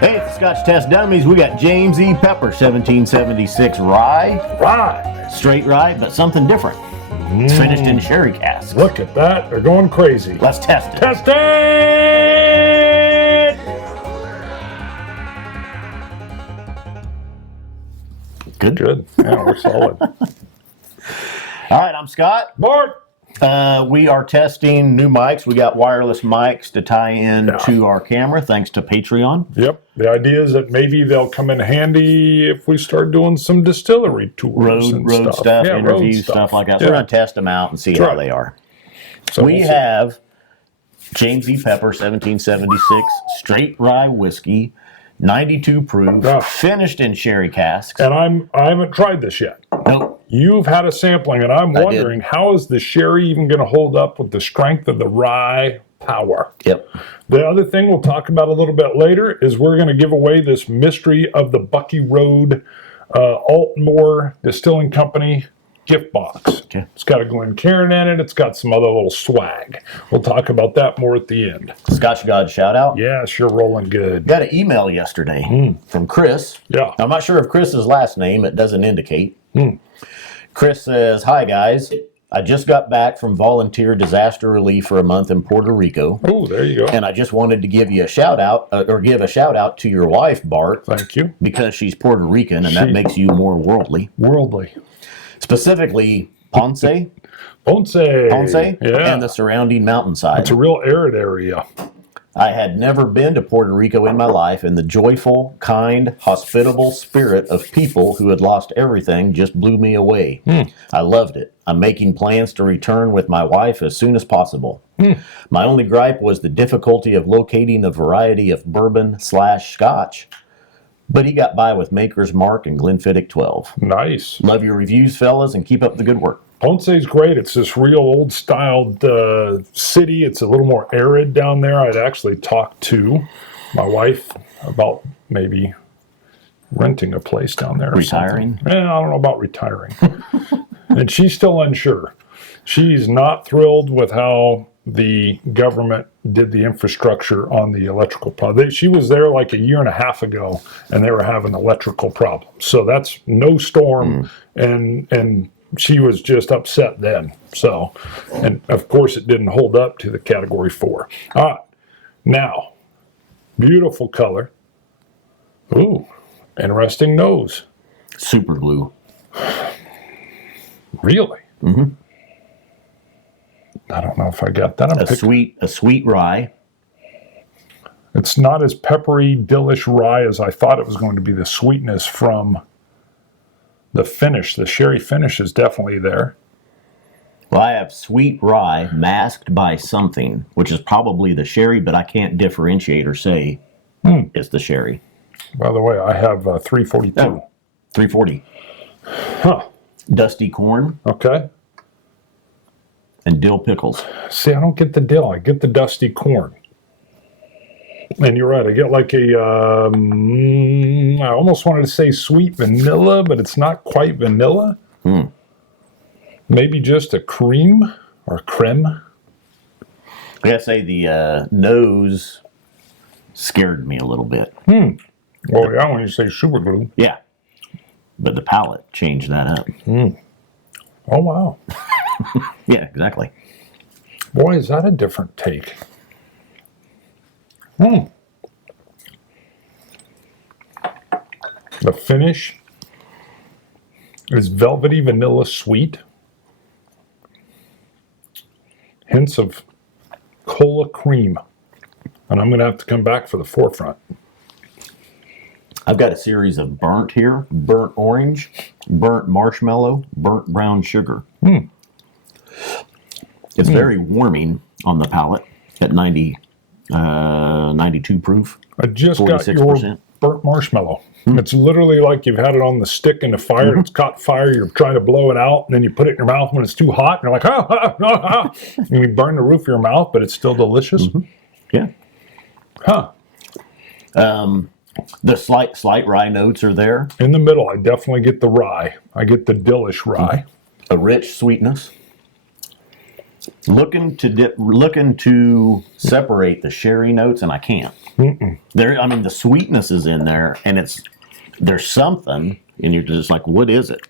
Hey, it's the Scotch Test Dummies. We got James E. Pepper, 1776 rye. Rye. Straight rye, but something different. It's finished in Sherry Casks. Look at that. They're going crazy. Let's test it. Test it! Good. Yeah, we're solid. All right, I'm Scott. Bart! We are testing new mics. We got wireless mics to tie in to our camera, thanks to Patreon. Yep. The idea is that maybe they'll come in handy if we start doing some distillery tours Road stuff, interviews, stuff like that. So we're going to test them out and see how they are. So we have James E. Pepper, 1776, Straight Rye Whiskey, 92 proof, finished in Sherry Casks. And I haven't tried this yet. Nope. You've had a sampling, and I'm wondering, how is the sherry even going to hold up with the strength of the rye power? Yep. The other thing we'll talk about a little bit later is we're going to give away this mystery of the Bucky Road Aultmore Distilling Company gift box. Okay. It's got a Glencairn in it. It's got some other little swag. We'll talk about that more at the end. Scotch God shout out. Yes, you're rolling good. Got an email yesterday from Chris. Yeah. I'm not sure of Chris's last name. It doesn't indicate. Chris says, "Hi guys. I just got back from volunteer disaster relief for a month in Puerto Rico. Oh, there you go. And I just wanted to give you a shout out, or give a shout out to your wife, Bart. Thank you. Because she's Puerto Rican, and that makes you more worldly. Worldly. Specifically, Ponce. Ponce. Yeah. And the surrounding mountainside. It's a real arid area. I had never been to Puerto Rico in my life, and the joyful, kind, hospitable spirit of people who had lost everything just blew me away. I loved it. I'm making plans to return with my wife as soon as possible. My only gripe was the difficulty of locating a variety of bourbon/scotch, but he got by with Maker's Mark and Glenfiddich 12. Nice. Love your reviews, fellas, and keep up the good work. Ponce's great. It's this real old-styled city. It's a little more arid down there. I'd actually talked to my wife about maybe renting a place down there. Retiring? I don't know about retiring. And she's still unsure. She's not thrilled with how the government did the infrastructure on the electrical problem. She was there like a year and a half ago, and they were having electrical problems. So that's no storm, and she was just upset then. So, and of course it didn't hold up to the category 4. All right, now, beautiful color. Ooh, interesting nose. Super glue. Really? I don't know if I got that. A sweet rye. It's not as peppery, dillish rye as I thought it was going to be. The sweetness from the finish, the sherry finish is definitely there. Well, I have sweet rye masked by something, which is probably the sherry, but I can't differentiate or say it's the sherry. By the way, I have 342. Oh, 340. Huh. Dusty corn. Okay. And dill pickles. See, I don't get the dill. I get the dusty corn. And you're right. I get like a, I almost wanted to say sweet vanilla, but it's not quite vanilla. Maybe just a cream or creme. I gotta say the nose scared me a little bit. Well, yeah, when you say super glue. Yeah. But the palate changed that up. Oh, wow. Yeah, exactly. Boy, is that a different take. The finish is velvety vanilla sweet. Hints of cola cream. And I'm going to have to come back for the forefront. I've got a series of burnt here, burnt orange, burnt marshmallow, burnt brown sugar. It's very warming on the palate at 92 proof. I just 46%. got your burnt marshmallow. It's literally like you've had it on the stick in the fire. It's caught fire. You're trying to blow it out, and then you put it in your mouth when it's too hot. And you're like, and you burn the roof of your mouth, but it's still delicious. Yeah. Huh. The slight rye notes are there. In the middle, I definitely get the rye. I get the dillish rye. A rich sweetness. looking to separate the sherry notes, and I can't. There, I mean, the sweetness is in there, and there's something, and you're just like, what is it?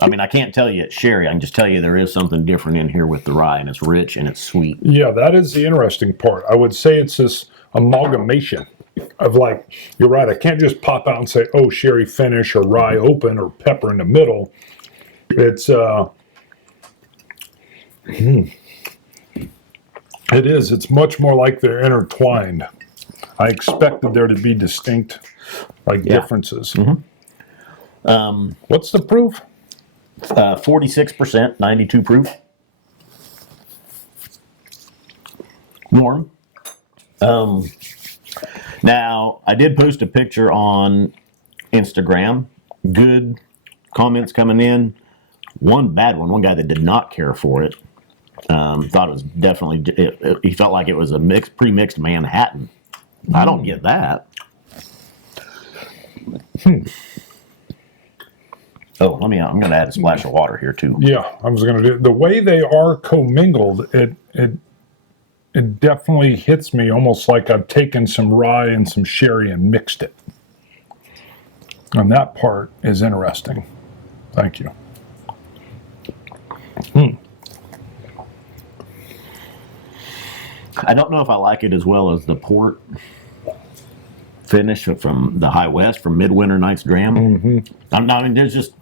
I mean, I can't tell you it's sherry. I can just tell you there is something different in here with the rye, and it's rich and it's sweet. Yeah, that is the interesting part. I would say it's this amalgamation of, like, you're right, I can't just pop out and say, oh, sherry finish or rye open or pepper in the middle. It's, it is. It's much more like they're intertwined. I expected there to be distinct, like, differences. What's the proof? 46%, 92 proof. Warm. Now, I did post a picture on Instagram. Good comments coming in. One bad one. One guy that did not care for it. Thought it was definitely. He felt like it was a pre-mixed Manhattan. I don't get that. Oh, I'm going to add a splash of water here too. Yeah, I was going to do the way they are commingled. It definitely hits me almost like I've taken some rye and some sherry and mixed it. And that part is interesting. Thank you. I don't know if I like it as well as the port finish from the High West, from Midwinter Night's Dram. I mean, there's just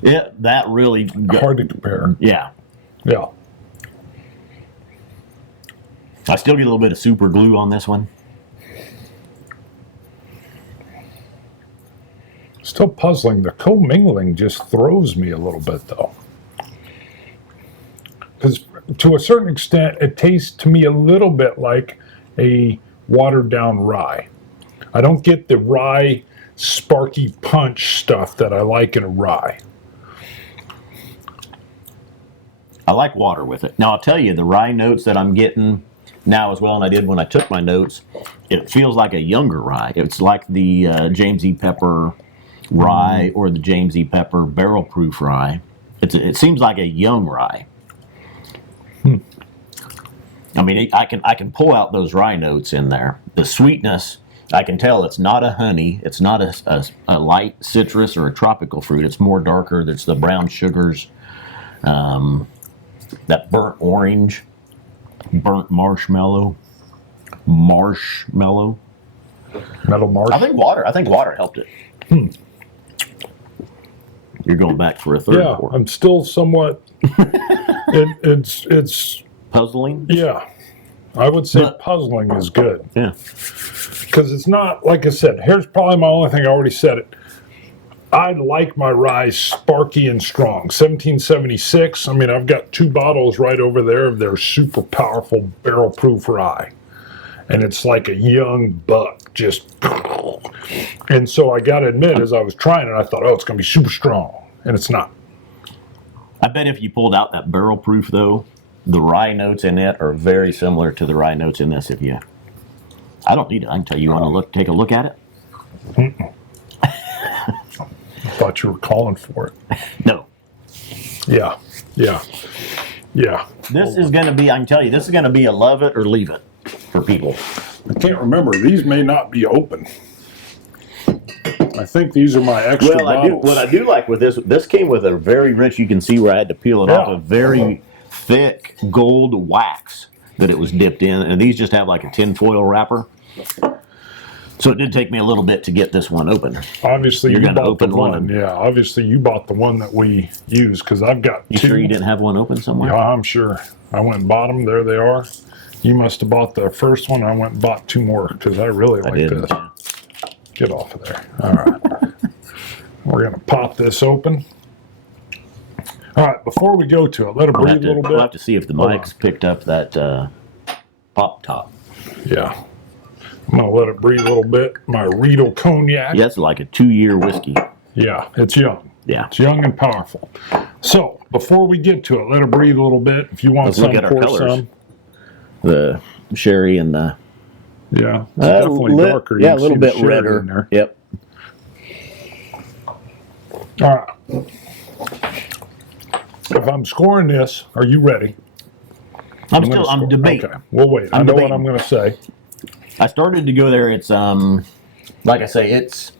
that really hard to compare. Yeah. Yeah. I still get a little bit of super glue on this one. Still puzzling. The commingling just throws me a little bit, though. Because to a certain extent, it tastes to me a little bit like a watered down rye. I don't get the rye sparky punch stuff that I like in a rye. I like water with it. Now, I'll tell you, the rye notes that I'm getting now as well, and I did when I took my notes, it feels like a younger rye. It's like the James E. Pepper rye or the James E. Pepper barrel proof rye. It seems like a young rye. I mean, I can pull out those rye notes in there. The sweetness, I can tell it's not a honey. It's not a light citrus or a tropical fruit. It's more darker. There's the brown sugars, that burnt orange, burnt marshmallow. Metal marsh. I think water helped it. You're going back for a third pour. I'm still somewhat. It's puzzling. Yeah, I would say puzzling is good. Yeah, because it's not, like I said. Here's probably my only thing. I already said it. I like my rye sparky and strong. 1776. I mean, I've got 2 bottles right over there of their super powerful barrel proof rye, and it's like a young buck, just. And so I got to admit, as I was trying it, I thought, oh, it's going to be super strong, and it's not. I bet if you pulled out that barrel proof, though, the rye notes in it are very similar to the rye notes in this. I don't need it. I can tell you. Want to take a look at it? I thought you were calling for it. No. Yeah. This is going to be. I can tell you, this is going to be a love it or leave it for people. I can't remember. These may not be open. I think these are my extra bottles. What I do like with this came with a very rich, you can see where I had to peel it off, a very thick gold wax that it was dipped in. And these just have like a tinfoil wrapper. So it did take me a little bit to get this one open. Obviously, You're you going to bought open the one. Yeah, obviously you bought the one that we use, because I've got You 2. sure you didn't have one open somewhere? Yeah, I'm sure. I went and bought them. There they are. You must have bought the first one. I went and bought 2 more, because I really like this. Get off of there. All right. We're going to pop this open. All right, before we go to it, let it breathe a little bit. We'll have to see if the mic's picked up that pop top. Yeah. I'm going to let it breathe a little bit. My Riedel Cognac. Yeah, it's like a 2-year whiskey. Yeah, it's young. Yeah. It's young and powerful. So, before we get to it, let it breathe a little bit. If you want Let's some, look at our pour colors. some. The sherry and the... Yeah, it's definitely darker. Yeah, a little bit redder. In there. Yep. All right. If I'm scoring this, are you ready? I'm debating. Okay, we'll wait. I know what I'm going to say. I started to go there. It's like I say, it's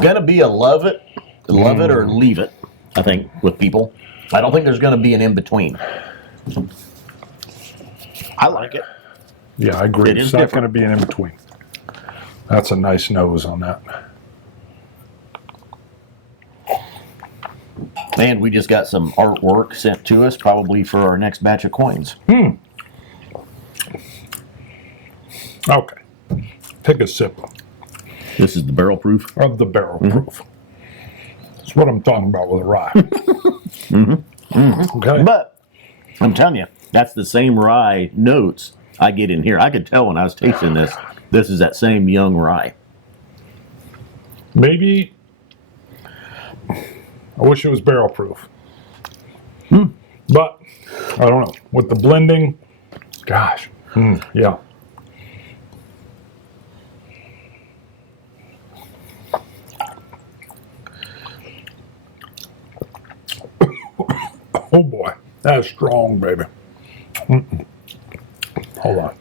gonna be a love it or leave it. I think with people, I don't think there's gonna be an in between. I like it. Yeah, I agree. It's not going to be an in between. That's a nice nose on that. And we just got some artwork sent to us, probably for our next batch of coins. Okay, take a sip. This is the barrel proof. Of the barrel proof. That's what I'm talking about with a rye. Okay. But I'm telling you, that's the same rye notes I get in here. I could tell when I was tasting this. This is that same young rye. Maybe. I wish it was barrel proof. But I don't know. With the blending, gosh, yeah. Oh boy, that's strong, baby. Hold on.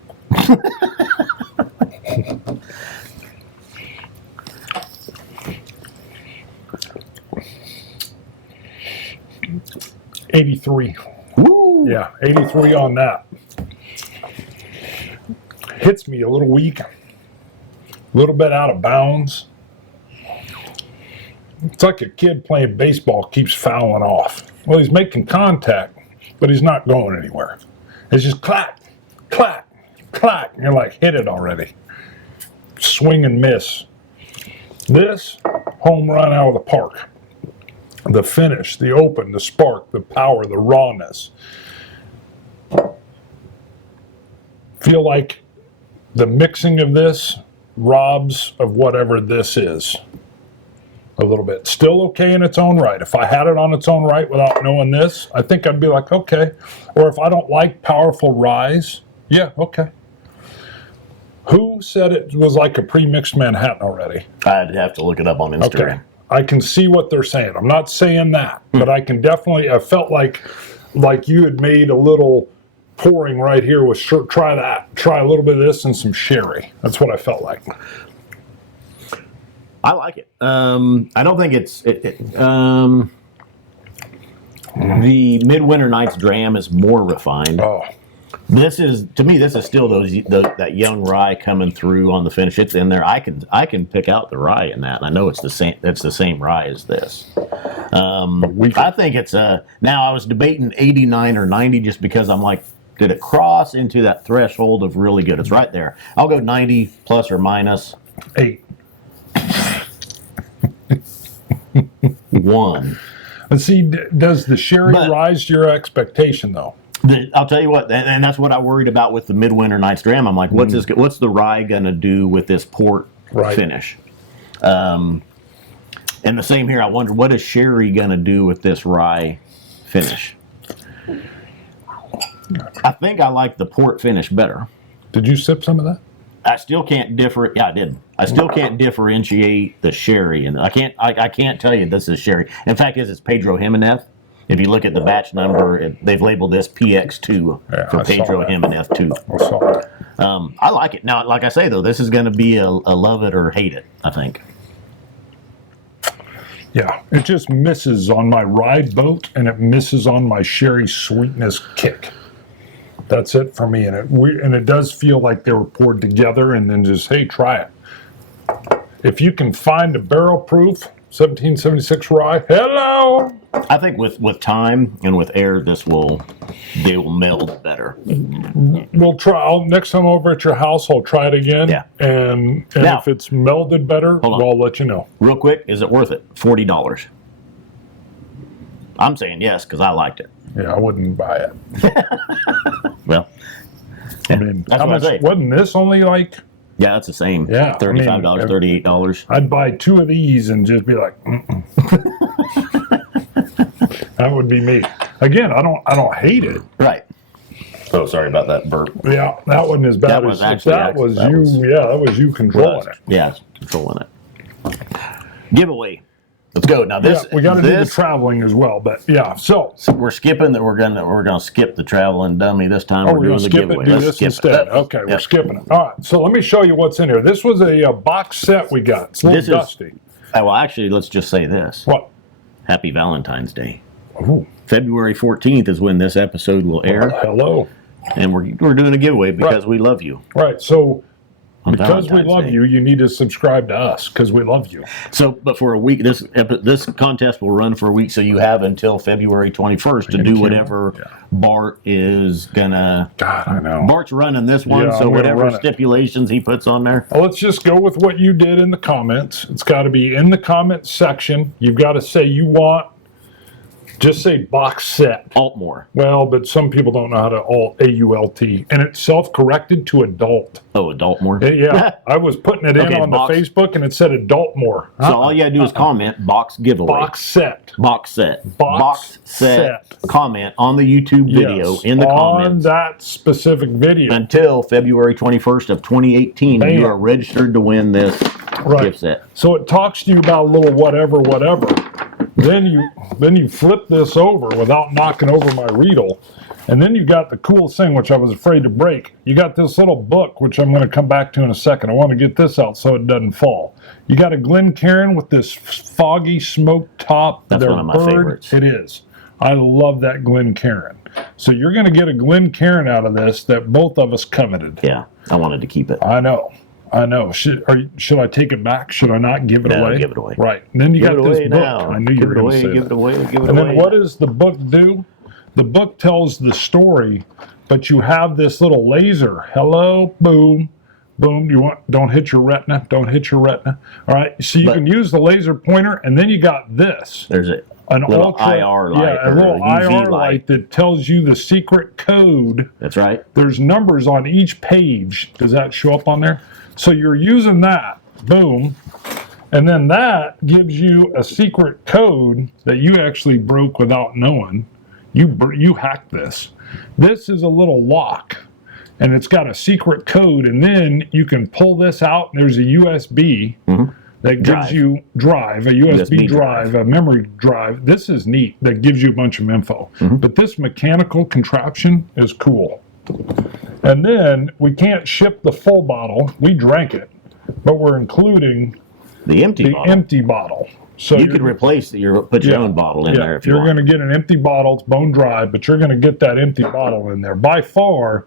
$83. Woo! Yeah, 83 on that. Hits me a little weak, a little bit out of bounds. It's like a kid playing baseball keeps fouling off. Well, he's making contact, but he's not going anywhere. It's just clack, clack, clack. And you're like, hit it already. Swing and miss. This, home run out of the park. The finish, the open, the spark, the power, the rawness. Feel like the mixing of this robs of whatever this is a little bit. Still okay in its own right. If I had it on its own right without knowing this, I think I'd be like, okay. Or if I don't like powerful ryes, yeah, okay. Who said it was like a pre-mixed Manhattan already? I'd have to look it up on Instagram. Okay. I can see what they're saying. I'm not saying that, but I can definitely, I felt like you had made a little pouring right here with, try that. Try a little bit of this and some sherry. That's what I felt like. I like it. I don't think it's the Midwinter Nights Dram is more refined. Oh, This is, to me, this is still that young rye coming through on the finish. It's in there. I can pick out the rye in that. And I know it's the same. It's the same rye as this. I think it's now I was debating 89 or 90 just because I'm like, did it cross into that threshold of really good? It's right there. I'll go 90 plus or minus 8. 1. Let's see, does the sherry rise to your expectation though? I'll tell you what, and that's what I worried about with the Midwinter Nights Dram. I'm like, what's the rye gonna do with this port finish? And the same here. I wonder what is sherry gonna do with this rye finish. I think I like the port finish better. Did you sip some of that? I still can't Yeah, I did. I still can't differentiate the sherry, and I can't tell you this is sherry. In fact, it's Pedro Jimenez. If you look at the batch number, they've labeled this PX2 for Pedro Jimenez 2. I saw that. I like it. Now, like I say, though, this is going to be a love it or hate it, I think. Yeah, it just misses on my rye boat, and it misses on my sherry sweetness kick. That's it for me, and it does feel like they were poured together, and then just, hey, try it. If you can find a barrel proof 1776 rye, hello. I think with time and with air, they will meld better. We'll try. Next time over at your house, I'll try it again. Yeah. And now, if it's melded better, I'll let you know. Real quick, is it worth it? $40. I'm saying yes because I liked it. Yeah, I wouldn't buy it. Well, I mean, that's how what much? Wasn't this only like? Yeah, that's the same. Yeah, $35, $38. I'd buy 2 of these and just be like, that would be me. Again, I don't hate it. Right. Oh, sorry about that burp. Yeah, that wasn't as bad That was as actually that was you. Yeah, that was you controlling it. Yeah, controlling it. Giveaway. Let's go. Now this we got to do the traveling as well, but yeah. So we're skipping that. We're gonna skip the traveling dummy this time. we're doing going to the skip giveaway. it. Do Let's this skip instead. it. Okay, we're skipping it. All right. So let me show you what's in here. This was a box set we got. It's a little dusty. Well, actually, let's just say this. What? Happy Valentine's Day. Ooh. February 14th is when this episode will air. Hello. And we're doing a giveaway because we love you. Right. So because we Valentine's love Day. you need to subscribe to us because we love you. So, but for a week, this contest will run for a week, so you have until February 21st to do whatever Bart is gonna. God, I know. Bart's running this one, Yeah, so I'm gonna whatever run it. stipulations he puts on there. Well, let's just go with what you did in the comments. It's got to be in the comments section. You've got to say you want. Just say box set. Aultmore. Well, but some people don't know how to alt, A-U-L-T. And it's self-corrected to adult. Oh, Adultmore. Yeah, I was putting it in Okay, on box. the Facebook and it said Adultmore. So all you gotta do is comment box giveaway. Box set. Box set. Box set. Comment on the YouTube video Yes, in the on comments. that specific video. Until February 21st of 2018, Bam. you are registered to win this gift set. So it talks to you about a little whatever. Then you flip this over without knocking over my Riedel. And then you got the coolest thing, which I was afraid to break. You got this little book, which I'm going to come back to in a second. I want to get this out so it doesn't fall. You got a Glencairn with this foggy smoke top. That's one of my favorites. It is. I love that Glencairn. So you're going to get a Glencairn out of this that both of us coveted. Yeah, I wanted to keep it. I know. Should I take it back? Should I not give it away? Give it away. Right. And then you got this book. Now. I knew you were going to say Give it away. Give it away. And then what does the book do? The book tells the story, but you have this little laser. Hello, boom, boom. Don't hit your retina. Don't hit your retina. All right. So you can use the laser pointer, and then you got this. There's An little IR light. Yeah, a little UV IR light that tells you the secret code. That's right. There's numbers on each page. Does that show up on there? So you're using that, boom, and then that gives you a secret code that you actually broke without knowing. You hacked this. This is a little lock, and it's got a secret code, and then you can pull this out. And there's a USB that gives you a USB drive, a memory drive. This is neat. That gives you a bunch of info. But this mechanical contraption is cool. And then we can't ship the full bottle. We drank it, but we're including the empty bottle. So you could put your own bottle in there if you want. You're going to get an empty bottle. It's bone dry, but you're going to get that empty bottle in there. By far,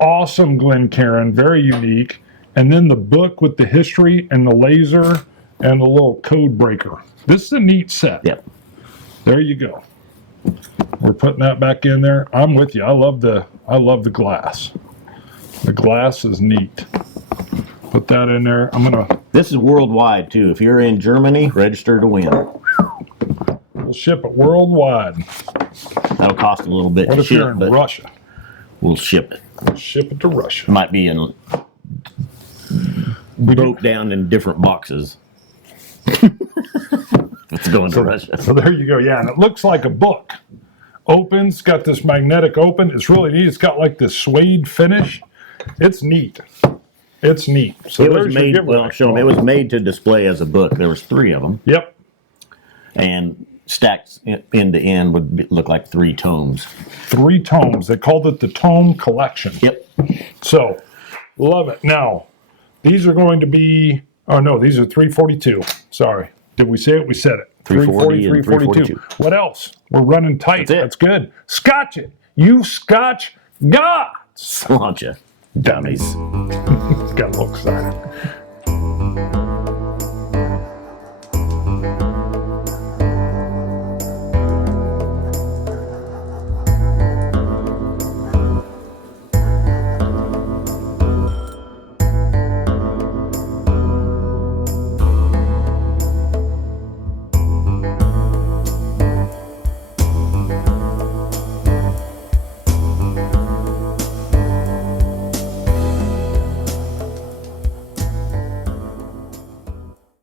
awesome Glencairn, very unique. And then the book with the history and the laser and the little code breaker. This is a neat set. Yep. There you go. We're putting that back in there. I'm with you. I love the glass. The glass is neat. Put that in there. This is worldwide too. If you're in Germany, register to win. We'll ship it worldwide. That'll cost a little bit What to if you're ship, in but Russia? we'll ship it. We'll ship it to Russia. Might be broke down in different boxes. It's going to Russia. So there you go. Yeah, and it looks like a book. Opens, got this magnetic open. It's really neat. It's got like this suede finish. It's neat. It's neat. So It was made. Well, I'll show them. It was made to display as a book. There was 3 of them. Yep. And stacked end to end would look like 3 tomes. 3 tomes. They called it the Tome Collection. Yep. So, love it. Now, these are going to be. Oh no, these are 342. Sorry. Did we say it? We said it. 340 and 342. What else? We're running tight. That's it. That's good. Scotch it. You Scotch gods. Launch it. Dummies. Got a little excited.